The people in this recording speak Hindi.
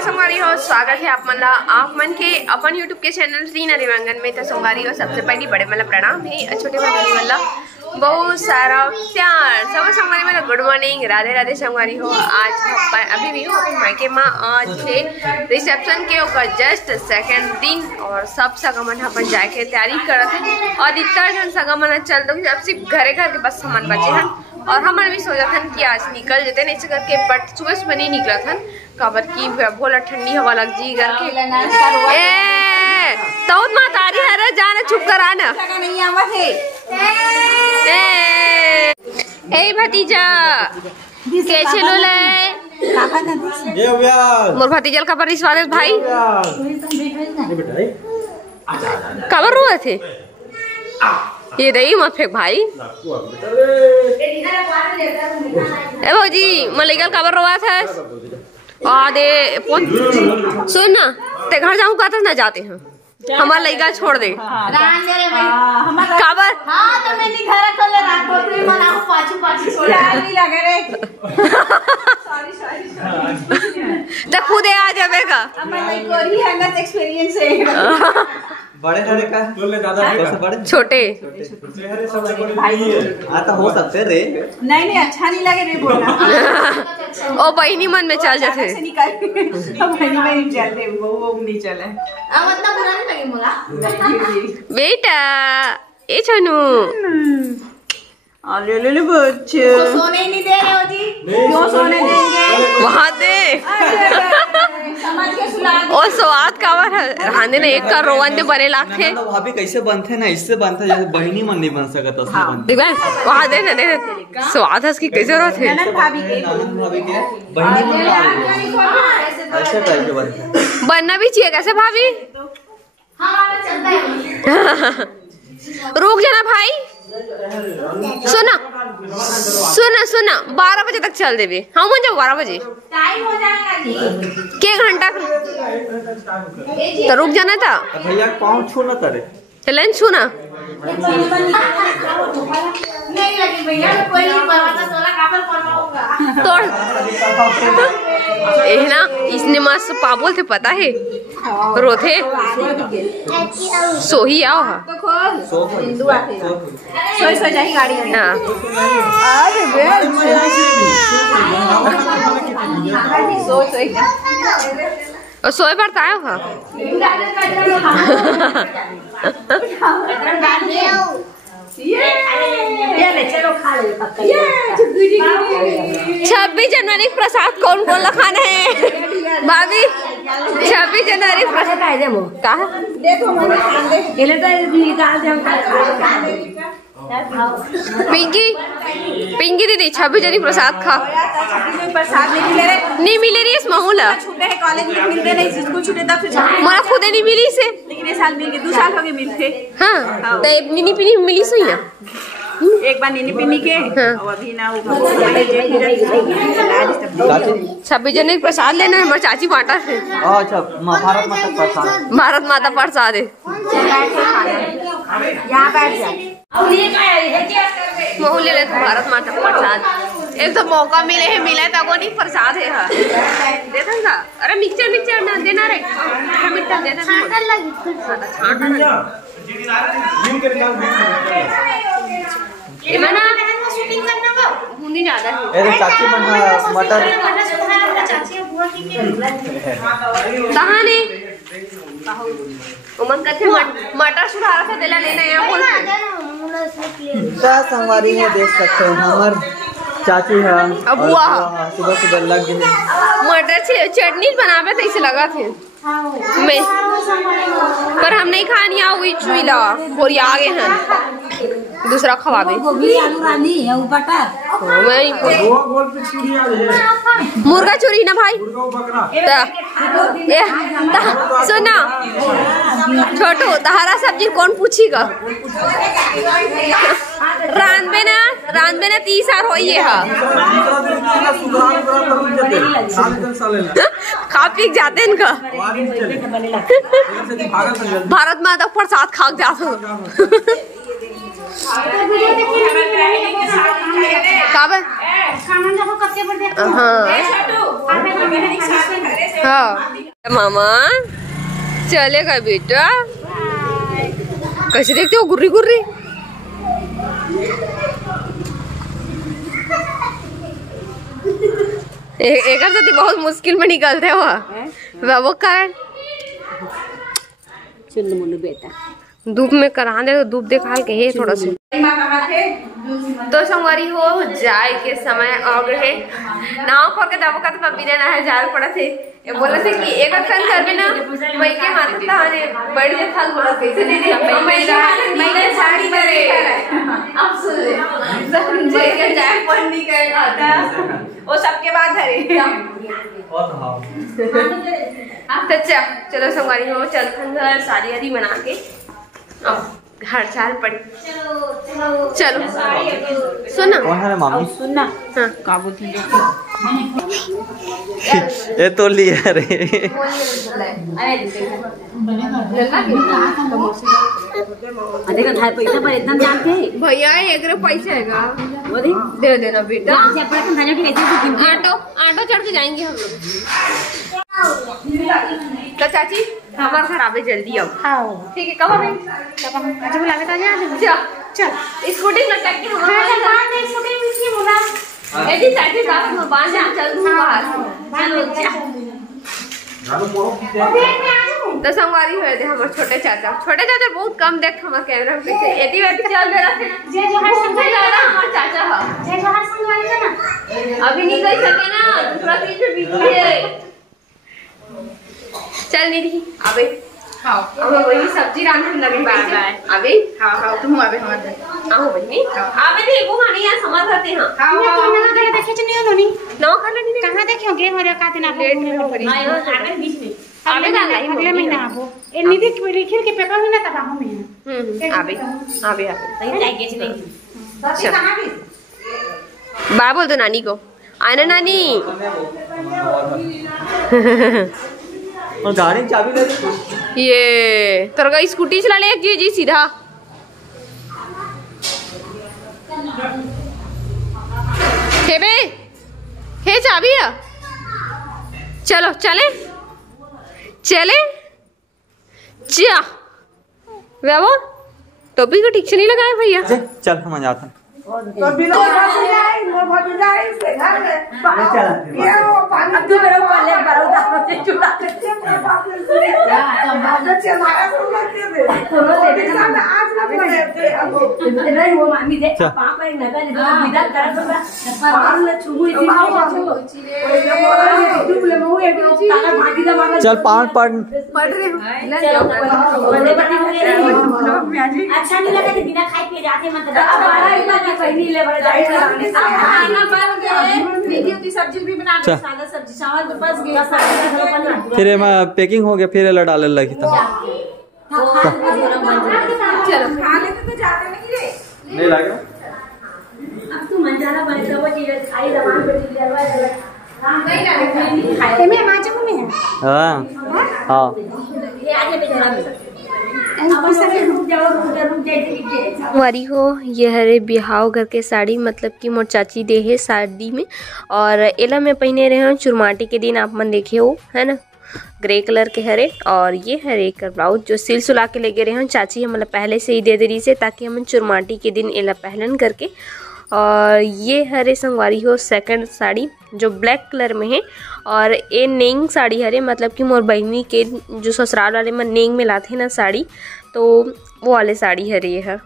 नमस्कार संगवारी हो, स्वागत है आप मन के अपन यूट्यूब के चैनल रीना देवांगन में। तो संगवारी हो, सबसे पहली बड़े मतलब प्रणाम है, छोटे भाई मतलब बहुत सारा प्यार। सब संगवारी मतलब गुड मॉर्निंग, राधे राधे संगवारी हो। आज अभी भी हो अपन मायके माँ, आज है रिसेप्शन के ओकर जस्ट सेकेंड दिन और सब सगमन अपन जाए के तैयारी करते हैं और इतना जन सगमन चल दो अब सिर्फ घरे घर के बस सामान बचे हैं और हमारे भी सोचा था कि आज निकल जाते नहीं करके, बट सुबह सुबह नहीं निकला था काबर की भोला ठंडी हवा लग जी करके। ए तौत माँ तारी है जाना चुप कराना ए भतीजा कैसे लो ले मोर भतीजल का पर स्वागत भाई कबर रुआ थे ये दही मत फेंक भाई। ए भौजी मलिकल कबर रोआ था आदे सुन ना ते घर जाऊँ कहते ना जाते हैं हमारा लड़का छोड़ दे काबर तो मैं नहीं घर खोल ले रात को भी मना को पाछू यार नहीं लगे रे सॉरी तो खुद आ जाएगा हमारा कोई है ना एक्सपीरियंस है बड़े बड़े का दादा बड़े छोटे भाई आता हो सकते रे नहीं अच्छा नहीं लगे रे बोलना ओ बहनी मन में चल जाते बहनी में चलते वो नहीं चले अब इतना बुरा नहीं लगे मोला बेटा ए छोनू अरे ले बच्चे सोने नहीं दे रहे हो जी क्यों सोने देंगे वहाँ दे समझ के सुला और स्वाद कावर रहने ने एक का रोवन दे बने लाखे तो भाभी कैसे बनते ना इससे बनता जैसे बहनी मन नहीं बन सकता उससे बनते देख वहाँ दे ना दे स्वाद है उसकी कैसे रो थे ननद भाभी के बहनी मन ऐसे टाइप के बनते बनना भी चाहिए कैसे भाभी हमारा चलता है रुक जाना भाई सुना सुना सुना 12 बजे तक चल देवे हाँ मन जाओ 12 बजे टाइम हो जाएगा जी के घंटा तो रुक जाना था भैया पाँव छू ना करे चलन छू ना नहीं लगी भैया कोई नहीं परवाता सोला काबर परवाऊंगा तोड़ ए ना इसने मस्त पाबोल थे पता है रोथे सोही आओ हा सोई सोई जाई गाड़ी में हाँ अरे सोई और सोए पर आयो हा 26 जनवरी प्रसाद कौन कौन खाना है भाभी 26 जनवरी प्रसाद आए देखो पिंकी पिंकी दीदी 26 जनवरी प्रसाद खा प्रसाद नहीं मिले रही इस माहौल छूटे हैं कॉलेज में मिलते नहीं स्कूल छूटे तब फिर मोरा खुद नहीं मिली से लेकिन ये साल मिल गए 2 साल हो गए मिलते हाँ तो निनी पिनी मिली सही ना एक बार नीनी पिनी के और अभी ना 26 जनवरी प्रसाद लेना है हमारे चाची बांटा है अच्छा भारत माता प्रसाद है यहाँ बैठ जा मोहल्ले ले भारत माता प्रसाद एक तो मौका मिले है मिला है तब नहीं प्रसाद है हाँ देखा ना अरे मिक्सचर मिक्सचर ना देना रे मिक्सचर देना छांटा लगी छांटा मना शूटिंग करना वो बूंदी ज्यादा है अरे चाची मटर कहाँ ने उमन कथे मटर सुधारा था दिला लेना यहाँ बोल क्या संगवारी है देख सकते हैं हमार चाची है अब बुआ सुबह सुबह लग गई मटर से चटनी बनावे तो इसे लगा थे मैं पर हम नहीं खानी आ हुई चुईला और ये आगे हैं दूसरा खवाबे मुर्गा चोरी ना भाई सुना छोटू तहारा सब्जी कौन पूछेगा रांधबे ना 30 साल हो ये खा पी जाते इनका भारत माता प्रसाद खा जाते काबर हाँ मामा चलेगा बेटा। कैसे देखते हो गुर्री गुर्री? एक साथी बहुत मुश्किल में निकलते हो वो कारण बेटा धूप में करा दे, धूप दिखा के है थोड़ा सा। तो संगवारी हो जाए के समय आ गए नाव खोल के दबो का तो मम्मी ने ना जाल पड़ा थे ये बोला थे कि एक फैन कर में ना मई के माथे था अरे बड़ी जे थाल बोला कैसे दे दे मई साड़ी करे अब सुन ले समझे के जाए पढ़नी करे आता वो सबके बाद है तो चलो संगवारी हो चल खंडर साड़ी आदि बना के अब हर साल पड़ी। चलो सुना मामी सुनना हाँ का बोलती ये तो लिया रे देखा ढाई पैसा पर इतना जानते भैया एक पैसा है वो दे देना बेटा। कैसे ऑटो चढ़ के जाएंगे हम लोग। तो चाची हमारे घर आवे जल्दी अब ठीक है कब आवे? अच्छा बुलावे तो चल स्कूटी लटक के हमारे यदि चाची बाहर जा चल बाहर तो संगवारी हुए थे हमारे छोटे चाचा बहुत कम देख हमारे कैमरा में पीछे यदि वैसे चल दे रहा जे जो हर संगवारी वाला हमारे चाचा है जे जो हर संगवारी है ना अभी नहीं कर सके ना दूसरा चीज में बिजी है। चल निधि अबे हाँ अब वही सब्जी रांधने लगे बाय अबे हाँ हाँ तुम अबे हमारे आओ बहनी अबे देखो हानी यार समझ करते हैं हाँ तो ना करे देखे च नहीं हो नोनी ना खाना नहीं कहां देखोगे हमारे का दिन आप लेट में पड़ी आगे बीच में अगले महीना आबो ए निधि के लिखिल के पेपर में ना तब हम में अबे अबे सही जाएगे च नहीं सब्जी कहां भी बा बोल दो नानी को आना नानी और गाड़ी चाबी ले दे। ये तेरा स्कूटी चला ले जी सीधा हे बे हे चाबी है चलो चले चले जा वो टोपी को ठीक से नहीं लगाए भैया चल हम जाते हैं चल पाँच पढ़ रहे अच्छा नहीं लगा बिना खाए पिए जाते मतलब सब्जी भी बना सादा सब्जी चावल के पास गया फिर पैकिंग हो गया फिर डाले लगी था चलो खाने तो जाते नहीं लगा अब तू मंजाना बने तो वो चीज खाई जबान पे हाँ वारी हो ये हरे बिहाव घर के साड़ी मतलब कि मोर चाची दे है शादी में और एला में पहने रहे हैं चुरमाटी के दिन आप मन देखे हो है ना ग्रे कलर के हरे और ये हरे का ब्लाउज जो सिल सुला के लेके रहे हैं चाची हम मतलब पहले से ही दे दे रही से ताकि हम चुरमाटी के दिन एला पहलन करके। और ये हरे संगवारी हो सेकंड साड़ी जो ब्लैक कलर में है और ये नेंग साड़ी हरे मतलब कि मोर बहनी के जो ससुराल वाले में नेंग में लाते हैं ना साड़ी तो वो वाले साड़ी हरे है।